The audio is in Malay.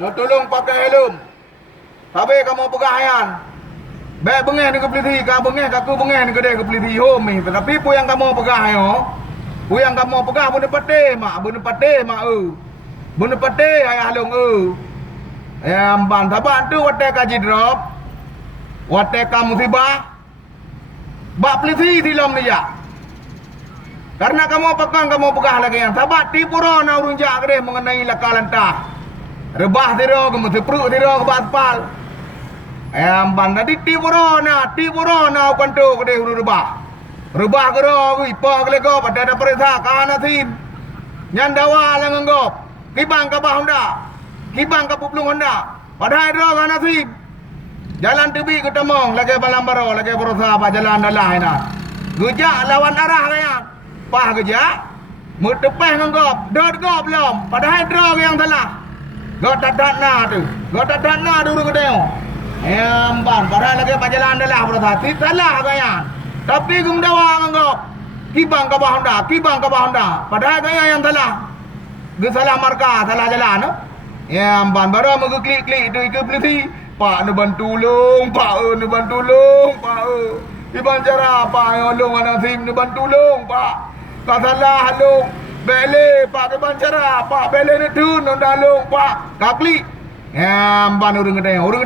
Nak tolong pakai helm. Habis kamu pegahan. Baik bengeh ni ke peliti, ka bengeh ka ku bengeh ni ke dia ke peliti home ni. Tapi pu yang kamu pegah yo. Pu yang kamu pegah benda pate mak, benda pate mak Benda pate ayah long ban thaban tu wate kaji drop. Wate ka musibah. Bak peliti tilam ni ya. Karena kamu pegang kamu pegah lagi yang sabat tipu roh na urun jak kedeh mengenai lakalan tah. Rebah tiro ke mesti perut tiro ke baspal. Ban tadi tipu roh na kanto kedeh urun rebah. Rebah ke roh ipa ke lego pada ada perintah kana tim. Nyandawa lang anggap. Kibang ke bah Honda. Kibang ke puplung Honda. Padahal ro kana tim. Jalan tebi ke temong lagi balam baro lagi berusaha apa jalan dalah ina. Gejak lawan arah kaya. Pah gejak. Mutepeh nganggap. Dot gop belum. Padahal ro yang salah. Got tadat na tu. Got tadat na dulu ke tengok. Ban padahal lagi apa jalan dalah berusaha. Ti salah kaya. Tapi gung dawa nganggap. Kibang ke bah Honda. Kibang ke bah Honda. Padahal kaya yang salah. Ge salah marka, salah jalan no. Ban baru mau klik-klik tu ke polisi. Pak ni bantu tolong, Pak ni bantu tolong, Pak. Iban cara Pak tolong anak sim ni bantu tolong, Pak. Kau salah tolong. Bele Pak iban cara Pak bele ni tu nak tolong, Pak. Kau klik. Ban urang kedai.